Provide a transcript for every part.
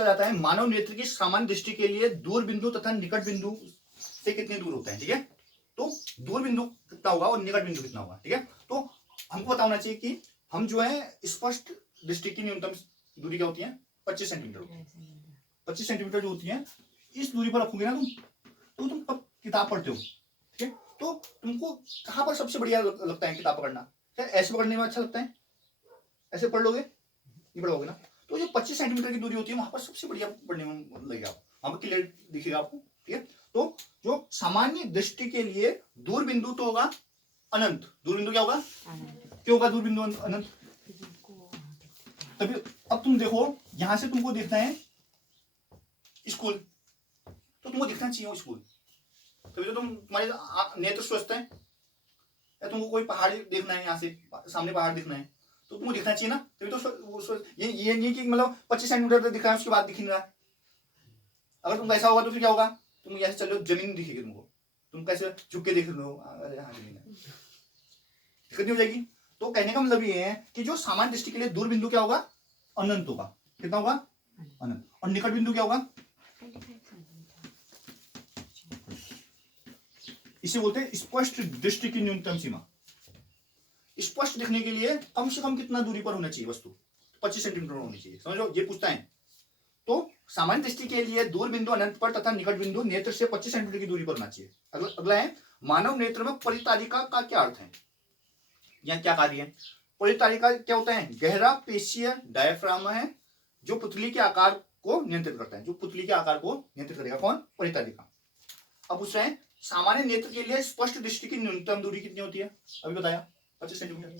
पूछा जाता है मानव नेत्र की सामान्य दृष्टि के लिए दूर बिंदु तथा निकट बिंदु से कितने दूर होता है, ठीक है। तो दूर बिंदु कितना होगा और निकट बिंदु कितना होगा, ठीक है। तो हमको पता होना चाहिए कि हम जो है स्पष्ट दृष्टि की न्यूनतम दूरी क्या होती है, 25 सेंटीमीटर। 25 सेंटीमीटर जो होती है, इस दूरी पर रखोगे ना तुम, तो तुम किताब पढ़ते हो, ठीक है। तो तुमको कहां पर सबसे बढ़िया लगता है किताब पढ़ना, क्या ऐसे पढ़ने में अच्छा लगता है, ऐसे पढ़ लोगे, नहीं पढ़ोगे ना। तो जो 25 सेंटीमीटर की दूरी होती है वहां पर सबसे बढ़िया पढ़ने में लगेगा, वहां पर क्लियर दिखेगा आपको, ठीक है। तो जो सामान्य दृष्टि के लिए दूर बिंदु तो होगा अनंत, दूर बिंदु क्या होगा, क्यों होगा दूर बिंदु अनंत, तभी। अब तुम देखो यहां से तुमको देखना है स्कूल, तो तुमको दिखना चाहिए वो स्कूल, तभी तो तुम्हारे नेत्र स्वस्थ है। या तुमको कोई पहाड़ देखना है, यहाँ से सामने पहाड़ दिखना है तो तुमको दिखना चाहिए ना, तभी तो ये नहीं कि मतलब 25 सेंटीमीटर तक दिख रहा है उसके बाद दिख नहीं रहा है। अगर तुम वैसा होगा तो फिर क्या होगा, तुम ऐसे चल रहे हो जमीन दिखेगी तुमको, तुम कैसे झुक के देख रहे हो, अरे हाँ जमीन है, दिक्कत नहीं हो जाएगी। तो कहने का मतलब ये है कि जो सामान्य दृष्टि के लिए दूर बिंदु क्या होगा, अनंत होगा, कितना होगा, अनंत। और निकट बिंदु क्या होगा, इसे बोलते हैं स्पष्ट दृष्टि की न्यूनतम सीमा। स्पष्ट दिखने के लिए कम से कम कितना दूरी पर होना चाहिए वस्तु, 25 सेंटीमीटर होनी चाहिए, समझो ये पूछता है। तो सामान्य दृष्टि के लिए दूर बिंदु अनंत पर तथा निकट बिंदु नेत्र से 25 सेंटीमीटर की दूरी पर होना चाहिए। अगला है मानव नेत्र में परितालिका का क्या अर्थ है, यहाँ क्या कार्य है। परितालिका क्या होता है, गहरा पेशीय डायफ्राम है जो पुतली के आकार को नियंत्रित करता है, जो पुतली के आकार को नियंत्रित करेगा, कौन, परितालिका। अब पूछ रहे हैं सामान्य नेत्र के लिए स्पष्ट दृष्टि की न्यूनतम दूरी कितनी होती है, अभी बताया 25 सेंटीमीटर।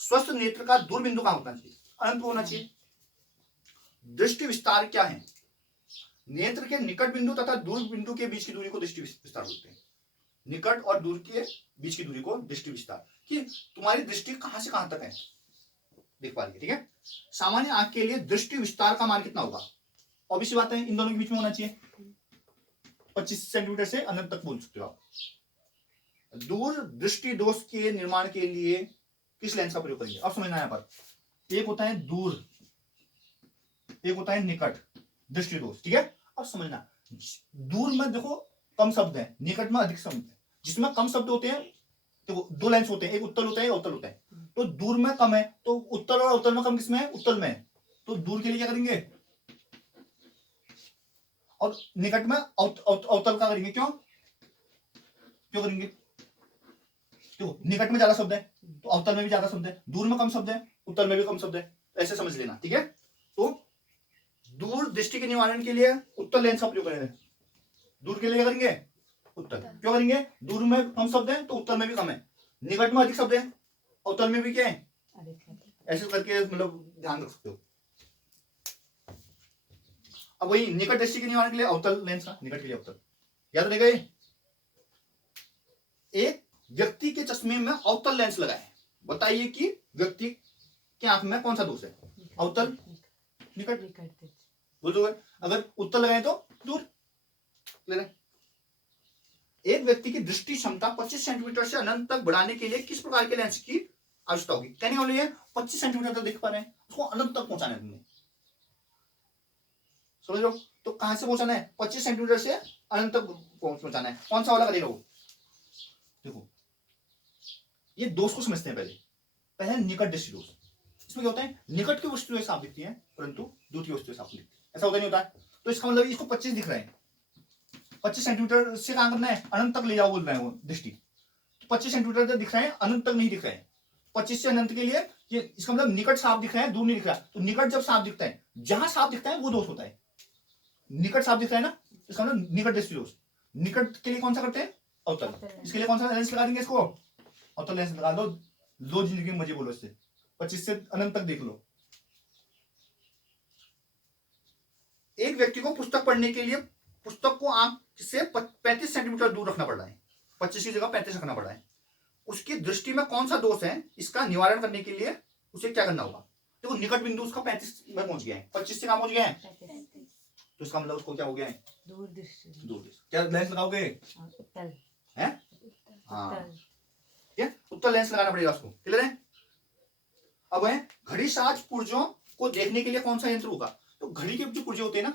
स्वस्थ नेत्र का दूर बिंदु कहां होना चाहिए, अनंत होना चाहिए। दृष्टि विस्तार क्या है, नेत्र के निकट बिंदु तथा दूर बिंदु के बीच की दूरी को दृष्टि विस्तार बोलते हैं। निकट और दूर के बीच की दूरी को दृष्टि विस्तार, कि तुम्हारी दृष्टि कहां से कहां तक है देख पा रही है, ठीक है। सामान्य आंख के लिए दृष्टि विस्तार का मान कितना होगा, ऑब्वियस बात है इन दोनों के बीच में होना चाहिए, 25 सेंटीमीटर से अनंत तक बोल सकते हो आप। दूर दृष्टि दोष के निर्माण के लिए किस लेंस का प्रयोग करेंगे, अब समझना है यहाँ पर। एक होता है दूर, एक होता है निकट दृष्टि दोष, ठीक है। अब समझना, दूर में देखो कम शब्द है, निकट में अधिक शब्द है। जिसमें कम शब्द होते हैं देखो दो लेंस होते हैं, एक उत्तल होता है, अवतल होता है। तो दूर में कम है, तो उत्तल और अवतल में कम किसमें है, उत्तल में है। तो दूर के लिए क्या करेंगे, और निकट में अवतल का करेंगे, क्यों क्यों करेंगे, तो निकट में ज्यादा शब्द है तो अवतल में भी ज्यादा शब्द है, दूर में कम शब्द है उत्तल में भी कम शब्द है, ऐसे समझ लेना, ठीक है। तो दूर दृष्टि के निवारण के लिए उत्तल लेंस का प्रयोग करेंगे, दूर के लिए क्या करेंगे, उत्तल। क्यों करेंगे, दूर में कम शब्द है तो उत्तल में भी कम है, निकट में अधिक शब्द है अवतल में भी क्या है, ऐसे करके मतलब ध्यान रख सकते हो। अब वही निकट दृष्टि के निवारण के लिए अवतल लेंस का, निकट के लिए अवतल, याद रहेगा। एक व्यक्ति के चश्मे में अवतल लेंस लगा है, बताइए कि व्यक्ति की आंख में कौन सा दोष है, अवतल निकट बोल दो। अगर उत्तल लगाए तो दूर ले रहे। एक व्यक्ति की दृष्टि क्षमता 25 सेंटीमीटर से अनंत तक बढ़ाने के लिए किस प्रकार के लेंस की आवश्यकता होगी, कहने वाले ये 25 सेंटीमीटर तक देख पा रहे हैं, उसको अनंत तक पहुंचाना है तुमने, समझ लो। तो कहां से पहुंचाना है, 25 सेंटीमीटर से अनंत तक पहुंचाना है, कौन सा वाला करेगा वो, देखो ये दोष को समझते हैं। पहले निकट दृष्टि दोष, इसमें क्या होता है, निकट की वस्तुएं साफ दिखती हैं परंतु दूर की वस्तुएं साफ नहीं दिखती, ऐसा होता नहीं होता है। तो इसका मतलब इसको 25 दिख रहा है, 25 सेंटीमीटर से कहां करना है, अनंत तक ले जाओ बोल रहे हैं वो दृष्टि। तो 25 सेंटीमीटर तक दिख रहा है, अनंत तक नहीं दिख रहा है। 25 से अनंत के लिए ये इसका मतलब निकट साफ दिख रहा है, दूर नहीं दिख रहा। तो निकट जब साफ दिखता है, जहां साफ दिखता है वो दोष होता है। निकट साफ दिख रहा है ना, इसका मतलब निकट दृष्टि दोष। निकट के लिए कौन सा करते हैं, अवतल। इसके लिए कौन सा लेंस लगा देंगे, इसको अवतल लेंस लगा दो, लो जिंदगी में मजे बोलो इससे, 25 से अनंत तक देख लो। एक व्यक्ति को पुस्तक पढ़ने के लिए पुस्तक को आंख से 35 सेंटीमीटर दूर रखना पड़ रहा है, 25 की जगह 35 रखना पड़ रहा है। उसकी दृष्टि में कौन सा दोष है, इसका निवारण करने के लिए उसे क्या करना होगा। देखो निकट बिंदु उसका 35 में पहुंच गया है, 25 से कहां पहुंच गया है, तो इसका मतलब उसको क्या हो गया है, दूर दृष्टि। क्या लेंस लगाओगे, हैं, हाँ उत्तल लेंस लगाना पड़ेगा उसको, क्लियर है। अब है घड़ी साज पुर्जों को देखने के लिए कौन सा यंत्र होगा, तो घड़ी के जो पुर्जे होते हैं ना,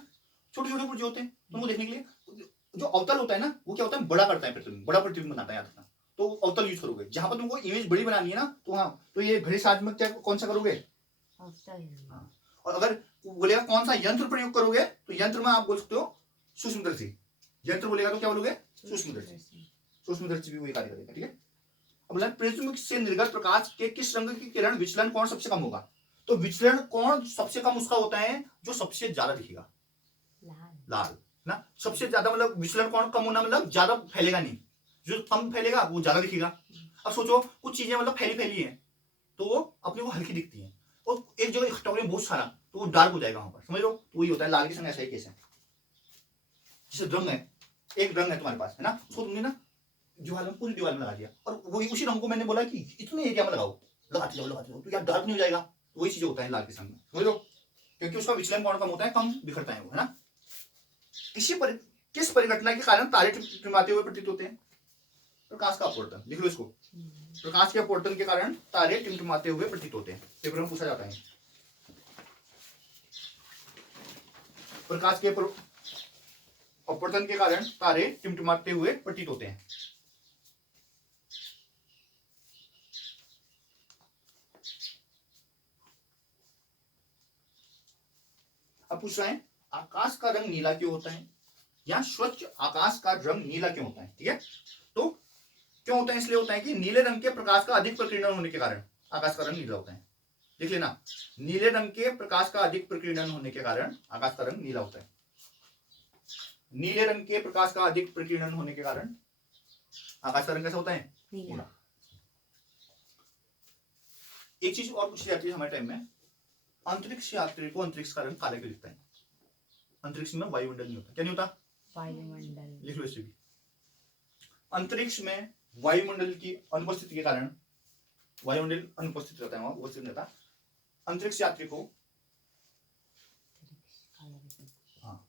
छोटे छोटे पुर्जे होते हैं, तो उनको देखने के लिए जो अवतल होता है ना, वो क्या होता है, बड़ा करता है प्रतिबिंब, बड़ा प्रतिबिंब बनाता है याद रखना। तो अवतल यूज करोगे, जहां पर तुमको इमेज बड़ी बनानी है ना, तो हाँ, तो ये घड़ी साज में क्या कौन सा करोगे, अवतल। हाँ। और अगर बोलेगा कौन सा यंत्र प्रयोग करोगे, तो यंत्र में आप बोल सकते हो सूक्ष्मदर्शी। यंत्र बोलेगा तो क्या बोलोगे, सूक्ष्मदर्शी। सूक्ष्मदर्शी भी वही कार्य करेगा, ठीक है। अब बोला प्रिज्म से निर्गत प्रकाश के किस रंग की किरण विचलन कोण सबसे कम होगा, तो विचलन कोण सबसे कम उसका होता है जो सबसे ज्यादा दिखेगा, लाल ना, सबसे ज्यादा मतलब विचलन कोण कम होना मतलब ज्यादा फैलेगा नहीं, जो कम फैलेगा वो ज्यादा दिखेगा। अब सोचो कुछ चीजें मतलब फैली फैली है तो वो अपने को हल्की दिखती है, और एक जगह इकट्ठा होकर बहुत सारा तो वो डार्क हो जाएगा वहां पर, समझ लो, तो वही होता है लाल के संग ऐसा ही केस है। जैसे रंग है, एक रंग है तुम्हारे पास है ना, उसको तुमने ना दीवार में, पूरी दीवार में लगा दिया, और वही उसी रंग को मैंने बोला कि इतने एरिया में लगाओ, लगाते जाओ, तो यार डार्क नहीं हो जाएगा, तो वही चीज होता है लाल के संग में, समझ लो, क्योंकि उसका विचलन कोण कम होता है, कम बिखरता है वो, है ना। किस परिघटना के कारण तारे टिमटिमाते हुए प्रतीत होते हैं, प्रकाश का अपवर्तन, लिख लो इसको, प्रकाश के अपवर्तन के कारण तारे टिमटिमाते हुए प्रतीत होते हैं, पेपर में पूछा जाता है। प्रकाश के अपवर्तन के कारण तारे टिमटिमाते हुए प्रतीत होते हैं। अब पूछ रहे हैं आकाश का रंग नीला क्यों होता है, या स्वच्छ आकाश का रंग नीला क्यों होता है, ठीक है। तो क्यों होता है, इसलिए होता है कि नीले रंग के प्रकाश का अधिक प्रकीर्णन होने के कारण आकाश का रंग नीला होता है, देख लेना, नीले रंग के प्रकाश का अधिक प्रकीर्णन होने के कारण आकाश का रंग नीला होता है। नीले रंग के प्रकाश का अधिक प्रकीर्णन होने के कारण आकाश का रंग कैसा होता है, नीला। एक चीज और पूछी जाती है हमारे टाइम में, अंतरिक्ष यात्री को अंतरिक्ष का रंग काला क्यों दिखता है, अंतरिक्ष में वायुमंडल नहीं होता, क्या नहीं होता, वायुमंडल, लिख लो इसे भी, अंतरिक्ष में वायुमंडल की अनुपस्थिति के कारण, वायुमंडल अनुपस्थित रहता है वहां, उपस्थित रहता, अंतरिक्ष यात्री को, हाँ,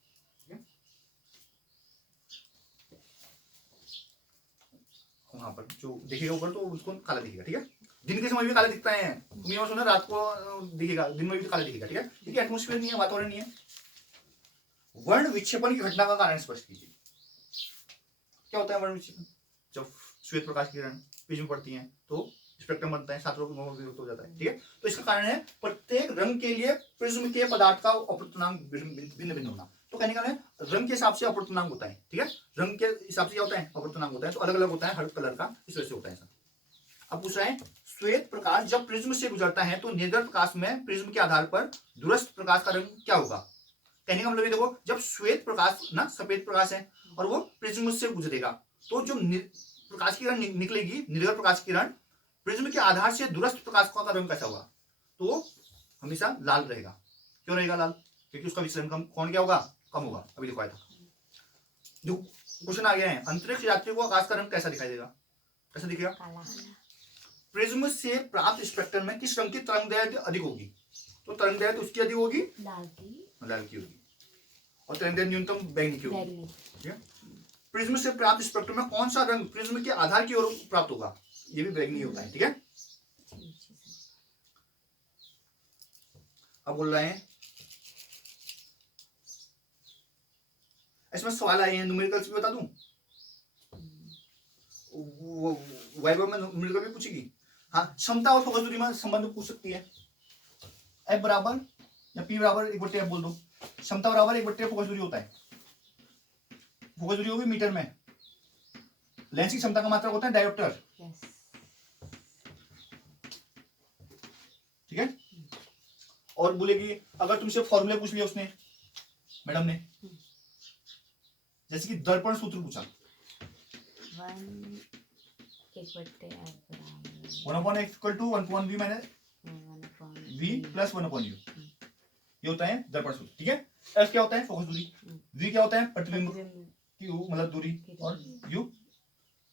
वहां पर जो दिखेगा ऊपर तो उसको काला दिखेगा, ठीक है। दिन के समय भी काला दिखता है, तुम ये सुना रात को दिखेगा, दिन में भी काला दिखेगा, ठीक है, क्योंकि एटमॉस्फेयर नहीं है, वातावरण नहीं है। वर्ण विक्षेपण की घटना का कारण स्पष्ट कीजिए, क्या होता है वर्ण विक्षेपण, जब श्वेत प्रकाश की किरण प्रिज्म पड़ती हैं तो स्पेक्ट्रम बनता है, 7 रंगों में विभक्त हो जाता है, ठीक है। तो इसका कारण है प्रत्येक रंग के लिए प्रिज्म के पदार्थ का अपवर्तनांक भिन्न भिन्न होना, तो कहने का रंग के हिसाब से अपवर्तनांक होता है, ठीक है, रंग के हिसाब से क्या होता है, अपवर्तनांक होता है, तो अलग अलग होता है हर कलर का, इस वजह से होता है ऐसा। अब पूछ रहे हैं श्वेत प्रकाश जब प्रिज्म से गुजरता है तो निर्गत प्रकाश में प्रिज्म के आधार पर दूरस्थ प्रकाश का रंग क्या होगा, कहने का मतलब ये देखो, जब श्वेत प्रकाश ना सफेद प्रकाश है और वो प्रिज्म से गुजरेगा तो जो प्रकाश की किरण निकलेगी, निर्गत प्रकाश की किरण प्रिज्म के आधार से दूरस्थ प्रकाश का रंग कैसा होगा, तो हमेशा लाल रहेगा। क्यों रहेगा लाल, क्योंकि उसका विचलन कम, कौन क्या होगा, कम होगा। अभी देखो आया था जो क्वेश्चन आ गया है, अंतरिक्ष यात्री को आकाश का रंग कैसा दिखाई देगा, कैसा दिखेगा, प्रिज्म से प्राप्त स्पेक्ट्रम में किस रंग की तरंगदैर्घ्य अधिक होगी, तो तरंगदैर्घ्य उसकी अधिक होगी, लाल की होगी, और तरंगदैर्घ्य न्यूनतम बैंगनी की होगी, ठीक है। प्रिज्म से प्राप्त स्पेक्ट्रम में कौन सा रंग प्रिज्म के आधार की ओर प्राप्त होगा, ये भी बैंगनी होता है, ठीक है। अब बोल रहे हैं इसमें सवाल आए हैं, न्यूमेरिकल्स भी बता दूं, वैभव में न्यूमेरिकल भी पूछेगी, हाँ, क्षमता और फोकस दूरी में संबंध पूछ सकती है, F बराबर या P बराबर 1/F बोल दो, क्षमता बराबर 1/F फोकस दूरी होता है, फोकस दूरी होगी मीटर में, लेंस की क्षमता का मात्रक होता है डायोप्टर, ठीक है। और बोलेगी अगर तुमसे फॉर्मूले पूछ लिया उसने, मैडम ने, जैसे कि दर्पण सूत्र पूछा, 1/F equal to 1/V minus V plus 1/U, ये होता है दर्पण सूत्र, ठीक है। F क्या होता है, फोकस दूरी, V क्या होता है, प्रतिबिंब की मतलब दूरी, और U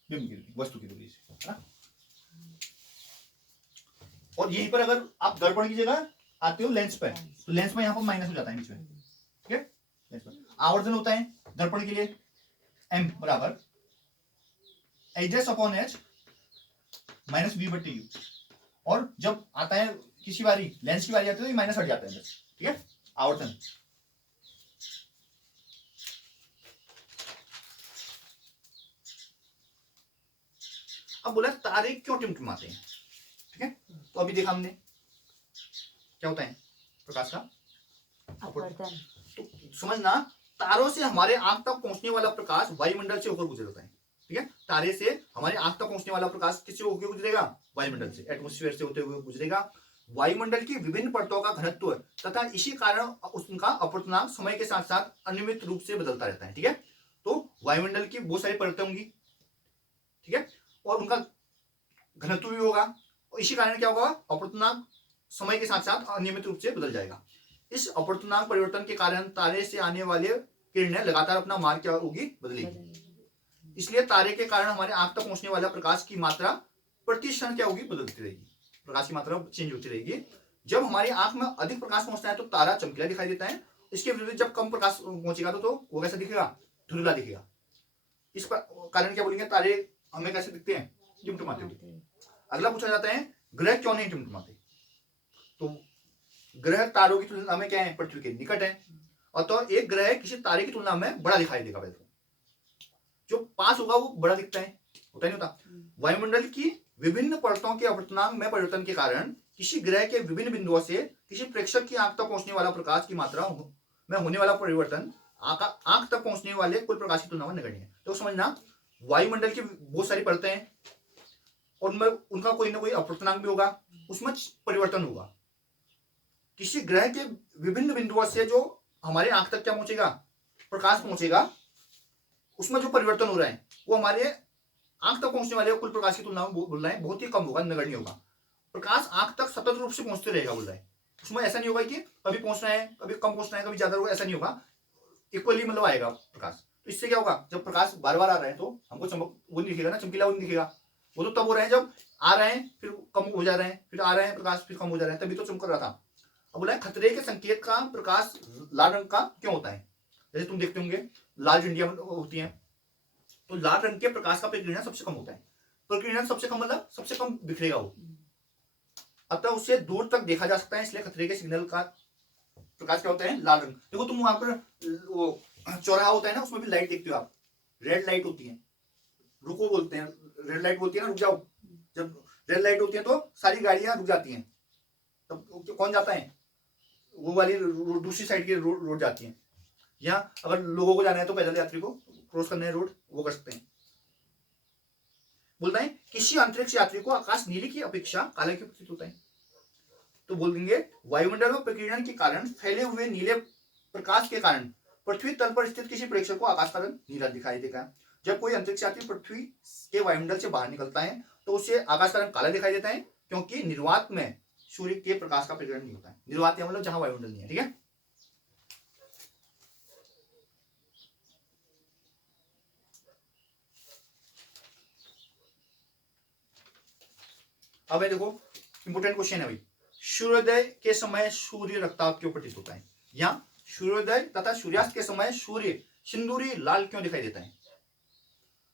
बिंब की दूरी, वस्तु की दूरी, है ना। और यहीं पर अगर आप दर्पण की जगह आते हो लेंस पे, तो लेंस में यहाँ पर माइनस हो जाता है बीच में, ठीक है। लेंस पर आवर्धन होता है दर्पण के लिए M बराबर H upon H minus V/U, और जब आता है किसी बारी लेंस की बारी आती है तो ये माइनस हट जाता है, ठीक है, आवर्धन। अब बोला तारे क्यों टिमटिमाते हैं, ठीक है। तो अभी देखा हमने क्या होता है प्रकाश का अपवर्तन। तो समझना, तारों से हमारे आंख तक पहुंचने वाला प्रकाश वायुमंडल से होकर गुजरता है, ठीक है। तारे से हमारे आंख तक पहुंचने वाला प्रकाश किससे होकर गुजरेगा, वायुमंडल से, एटमॉस्फेयर से होते हुए गुजरेगा। वायुमंडल की विभिन्न परतों का घनत्व तथा इसी कारण उनका अपवर्तनांक समय के साथ साथ अनियमित रूप से बदलता रहता है, ठीक है। तो वायुमंडल की बहुत सारी परतें होंगी, ठीक है, और उनका घनत्व भी होगा, और इसी कारण क्या होगा, अपवर्तनांक समय के साथ साथ अनियमित रूप से बदल जाएगा। इस अपवर्तनांक परिवर्तन के कारण तारे से आने वाले किरणें लगातार अपना मार्ग क्या होगी, बदलेगी। इसलिए तारे के कारण हमारे आंख तक पहुंचने वाला प्रकाश की मात्रा प्रति क्षण क्या होगी, बदलती रहेगी, प्रकाश की मात्रा चेंज होती रहेगी। जब हमारी आंख में अधिक प्रकाश पहुंचता है तो तारा चमकीला दिखाई देता है, इसके विपरीत जब कम प्रकाश पहुंचेगा तो वो कैसा दिखेगा, धुंधला दिखेगा। इस कारण क्या बोलेंगे, तारे हमें कैसे दिखते हैं, टिमटिमाते हुए। अगला पूछा जाता है ग्रह क्यों नहीं टिमटिमाते। तो ग्रह तारों की तुलना में क्या है, पृथ्वी के निकट है, और तो एक ग्रह किसी तारे की तुलना में बड़ा दिखाई देगा। पहले जो पास होगा वो बड़ा दिखता है, होता नहीं होता। वायुमंडल की विभिन्न परतों के अपवर्तनांक में परिवर्तन के कारण किसी ग्रह के विभिन्न बिंदुओं से किसी प्रेक्षक की आंख तक पहुंचने वाला प्रकाश की मात्रा में होने वाला परिवर्तन आंख तक पहुंचने वाले कुल प्रकाश की तुलना में नगण्य है। तो समझना, वायुमंडल की बहुत सारी परतें हैं और उनमें उनका कोई ना कोई अपवर्तनांक भी होगा, उसमें परिवर्तन होगा। किसी ग्रह के विभिन्न बिंदुओं से जो हमारे आंख तक क्या पहुंचेगा, प्रकाश पहुंचेगा, उसमें जो परिवर्तन हो रहा है वो हमारे आंख तक पहुंचने वाले कुल प्रकाश की तुलना में बोल रहे हैं बहुत ही कम होगा, नगण्य होगा। प्रकाश आंख तक सतत रूप से पहुंचते रहेगा बोल रहा है, उसमें ऐसा नहीं होगा कि कभी पहुंचना है, कभी कम पहुंचना है, कभी ज्यादा होगा, ऐसा नहीं होगा, इक्वली मतलब आएगा प्रकाश। तो इससे क्या होगा, जब प्रकाश बार बार आ रहा है तो हमको चमक वो नहीं दिखेगा ना, चमकीला वो नहीं दिखेगा। वो तो तब हो रहे हैं जब आ रहे हैं फिर कम हो जा रहे हैं, फिर आ रहे हैं प्रकाश फिर कम हो जा रहे हैं, तभी तो चमक रहा था। अब बोला है खतरे के संकेत का प्रकाश लाल रंग का क्यों होता है। जैसे तुम देखते होंगे लाल झंडियां होती हैं, तो लाल रंग के प्रकाश का प्रकीर्णन सबसे कम होता है। प्रकीर्णन सबसे कम मतलब सबसे कम बिखरेगा वो, अतः उसे दूर तक देखा जा सकता है, इसलिए खतरे के सिग्नल का प्रकाश क्या होता है, लाल रंग। देखो तुम वहां पर वो चौराहा होता है ना, उसमें भी लाइट देखते हो आप, रेड लाइट होती है, रुको बोलते हैं, रेड लाइट बोलती है ना रुक जाओ। जब रेड लाइट होती है तो सारी गाड़ियां रुक जाती हैं, तब कौन जाता है, वो वाली दूसरी साइड की रोड जाती है। यहाँ अगर लोगों को जाना है तो पैदल यात्री को क्रॉस करना है रोड, वो कर सकते हैं। बोलता है किसी अंतरिक्ष यात्री को आकाश नीले की अपेक्षा काले क्यों प्रतीत होता है। तो बोल देंगे वायुमंडल में प्रकीर्णन के कारण फैले हुए नीले प्रकाश के कारण पृथ्वी तल पर स्थित किसी प्रेक्षक को आकाश का रंग नीला दिखाई देगा। जब कोई अंतरिक्ष यात्री पृथ्वी के वायुमंडल से बाहर निकलता है तो उसे आकाश का रंग काला दिखाई देता है, क्योंकि निर्वात में सूर्य के प्रकाश का प्रकीर्णन नहीं होता है। निर्वात मतलब जहां वायुमंडल नहीं है, ठीक है। अब देखो इंपोर्टेंट क्वेश्चन है भाई, सूर्योदय के समय सूर्य रक्ताभ क्यों प्रतीत होता है, या सूर्योदय तथा सूर्यास्त के समय सूर्य सिंदूरी लाल क्यों दिखाई देता है।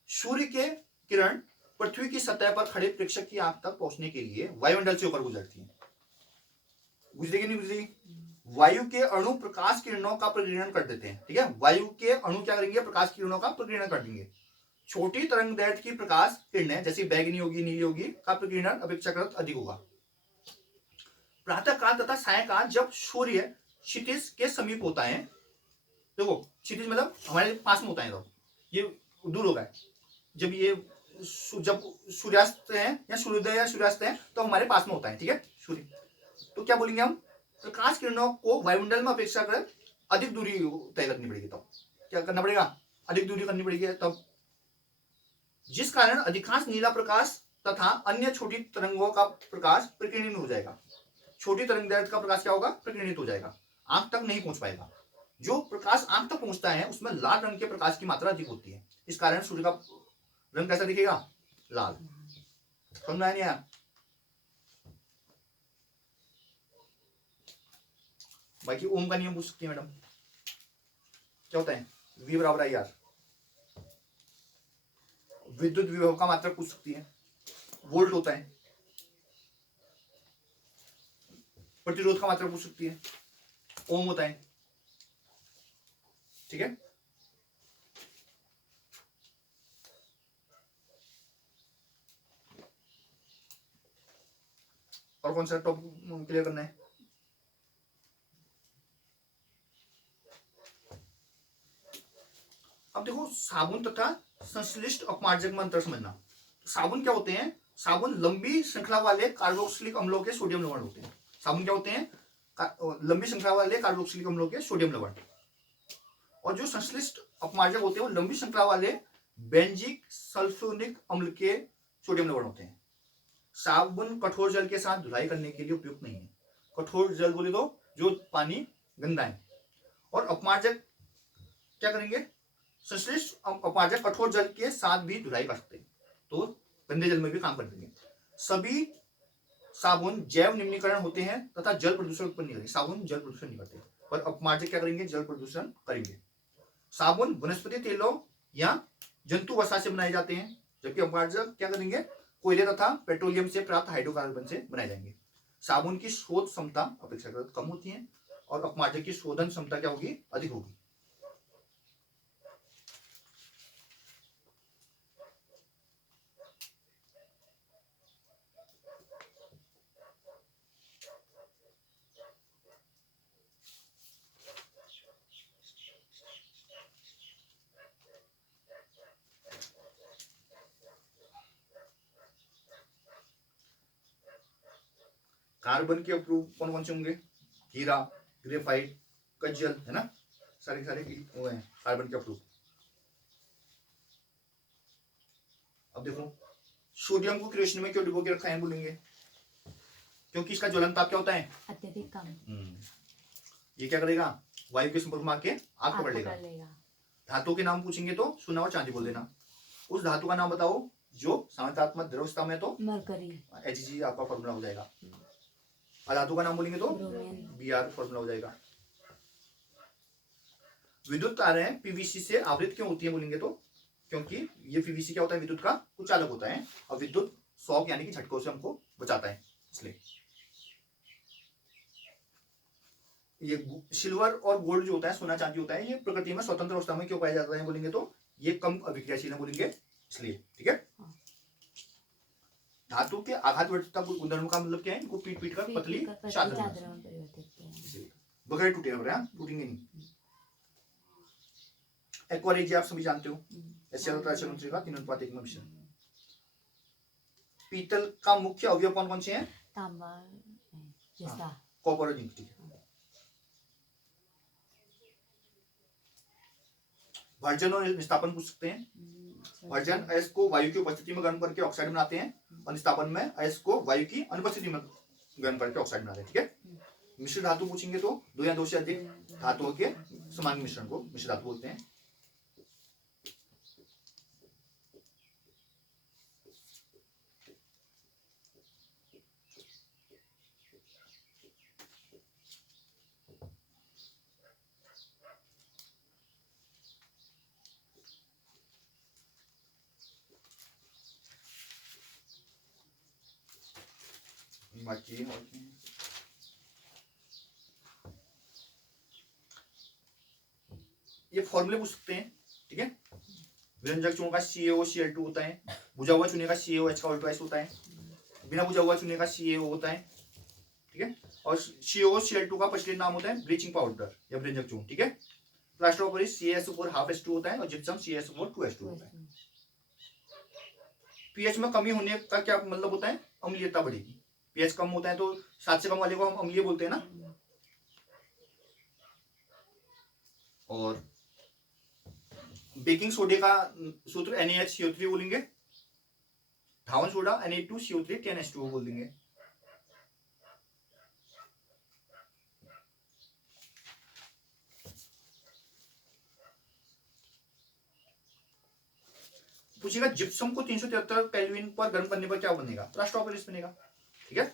सूर्य के किरण पृथ्वी की सतह पर खड़े प्रेक्षक की आंख तक पहुंचने के लिए वायुमंडल से होकर गुजरती है, गुजरेगी नहीं गुजरेगी। वायु के अणु प्रकाश किरणों का प्रकीर्णन कर देते हैं, ठीक है। वायु के अणु क्या करेंगे, प्रकाश किरणों का प्रकीर्णन कर देंगे। छोटी तरंग दैर्घ्य की प्रकाश किरणें जैसी बैगनी होगी, नीली होगी, का प्रकीर्णन अपेक्षाकृत अधिक होगा। प्रातः काल तथा सायंकाल जब सूर्य क्षितिज के समीप होता है, देखो क्षितिज मतलब हमारे पास में होता है, तो ये दूर होगा। जब ये जब सूर्यास्त है या सूर्योदय या सूर्यास्त है तो हमारे पास में होता है, ठीक है सूर्य। तो क्या बोलेंगे हम, प्रकाश किरणों को वायुमंडल में अपेक्षाकृत अधिक दूरी तय करनी पड़ेगी, तब क्या करना पड़ेगा, अधिक दूरी करनी पड़ेगी तब, जिस कारण अधिकांश नीला प्रकाश तथा अन्य छोटी तरंगों का प्रकाश प्रकीर्णित हो जाएगा। छोटी तरंग दैर्घ्य का प्रकाश क्या होगा, प्रकीर्णित हो जाएगा, आंख तक नहीं पहुंच पाएगा। जो प्रकाश आंख तक पहुंचता है उसमें लाल रंग के प्रकाश की मात्रा अधिक होती है, इस कारण सूर्य का रंग कैसा दिखेगा, लाल। समझ नहीं आया। बाकी ओम का नियम पूछ सकती है मैडम, क्या होता है, V बराबर IR। विद्युत विभव का मात्रक पूछ सकती है, वोल्ट होता है। प्रतिरोध का मात्रक पूछ सकती है, ओम होता है, ठीक है। और कौन सा टॉपिक क्लियर करना है? अब देखो साबुन तथा संश्लिष्ट अपमार्जक में अंतर समझना। साबुन क्या होते हैं? साबुन लंबी श्रृंखला वाले कार्बोक्सिलिक अम्लों के सोडियम लवण होते हैं। साबुन क्या होते हैं? लंबी श्रृंखला वाले कार्बोक्सिलिक अम्लों के सोडियम लवण। और जो संश्लिष्ट अपमार्जक होते हैं वो लंबी श्रृंखला वाले बेंजिक सल्फ्यूरिक अम्ल के सोडियम लवण होते हैं। साबुन कठोर जल के साथ धुलाई करने के लिए उपयुक्त नहीं है। कठोर जल बोले तो जो पानी गंदा है। और अपमार्जक क्या करेंगे? संश्लिष्ट अपमार्जक कठोर जल के साथ भी धुलाई कर सकते हैं, तो गंदे जल में भी काम कर देंगे। सभी साबुन जैव निम्नीकरण होते हैं तथा जल प्रदूषण उत्पन्न नहीं करेंगे। साबुन जल प्रदूषण नहीं करते, पर अपमार्जक क्या करेंगे? जल प्रदूषण करेंगे। साबुन वनस्पति तेलों या जंतु वसा से बनाए जाते हैं, जबकि अपमार्जक क्या करेंगे? कोयले तथा पेट्रोलियम से प्राप्त हाइड्रोकार्बन से बनाए जाएंगे। साबुन की शोध क्षमता अपेक्षाकृत कम होती है और अपमार्जक की शोधन क्षमता क्या होगी? अधिक होगी। कार्बन के अप्रूव कौन कौन से होंगे? हीरा, ग्रेफाइट, कज्जल, है ना, सारे सारे वो हैं कार्बन के अप्रूव। अब देखो सोडियम को क्रिएशन में क्यों डुबो के रखा है बोलेंगे? क्योंकि इसका ज्वलन ताप क्या होता है? अत्यधिक कम। ये क्या करेगा? वायु के संपर्क में आके आग पकड़ लेगा। धातु के नाम पूछेंगे तो सोना और चांदी बोल देना। उस धातु का नाम बताओ जो सामान्यतात्मक द्रवस्था में तो मरकरी, Hg आपका फॉर्मूला हो जाएगा। धातु का नाम बोलेंगे तो Br फॉर्मूला हो जाएगा। विद्युत तारें पीवीसी से आवृत क्यों होती है बोलेंगे तो क्योंकि ये पीवीसी क्या होता है? विद्युत का कुचालक होता है और विद्युत शॉक यानी कि झटकों से हमको बचाता है, इसलिए। ये सिल्वर और गोल्ड जो होता है, सोना चांदी होता है, ये प्रकृति में स्वतंत्र अवस्था में क्यों पाया जाता है बोलेंगे तो ये कम अभिक्रियाशील है बोलेंगे, इसलिए। ठीक है। धातु के आघात गुणधर्म का मतलब क्या है? इनको पीट पीट कर पतली चादर बगैर टूटेगा, टूटेंगे नहीं। एक्वा रेजिया आप सभी जानते हो, HCl का 3:1 में मिश्रण। पीतल का मुख्य अवयव कौन कौन से हैं? तांबा, कॉपर और जिंक। ठीक है। भर्जन और निस्तापन पूछ सकते हैं। भर्जन अयस्क को वायु की उपस्थिति में गर्म करके ऑक्साइड बनाते हैं और निस्तापन में अयस्क को वायु की अनुपस्थिति में गर्म करके ऑक्साइड बनाते हैं। ठीक है। मिश्र धातु पूछेंगे तो दो या दो से अधिक धातुओं के समान मिश्रण को मिश्र धातु बोलते हैं। बाकी ये फॉर्मूले पूछ सकते हैं। ठीक है। विरंजक चूर्ण का CaOCl2 होता है। बुझा हुआ चूने का CaOH का उल्टा होता है। बिना बुझा हुआ चूने का CaO होता है। ठीक है। और CaOCl2 का प्रचलित नाम होता है ब्लीचिंग पाउडर या विरंजक चूर्ण। ठीक है। Plaster of Paris CaSO4 half H2 होता है और जिप्सम CaSO4 2H2 होता है। पीएच में कमी होने का क्या मतलब होता है? अम्लीयता बढ़ेगी। पीएच कम होता है तो 7 से कम वाले को हम अम्लीय बोलते हैं ना। और बेकिंग सोडे का सूत्र NaHCO3 बोलेंगे। धावन सोडा Na2CO3 10H2O बोल देंगे। पूछेगा जिप्सम को 373 केल्विन पर गर्म करने पर क्या बनेगा? प्लास्टर ऑफ पेरिस बनेगा। ठीक है।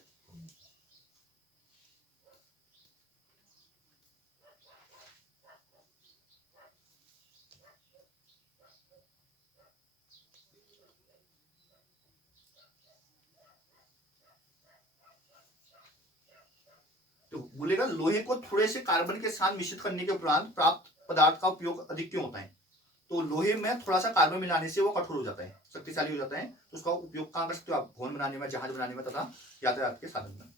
तो बोलेगा लोहे को थोड़े से कार्बन के साथ मिश्रित करने के उपरांत प्राप्त पदार्थ का उपयोग अधिक क्यों होता है? तो लोहे में थोड़ा सा कार्बन मिलाने से वो कठोर हो जाता है, शक्तिशाली हो जाता है। तो उसका उपयोग कहाँ कर सकते हो आप? भवन बनाने में, जहाज बनाने में तथा यातायात के साधन में।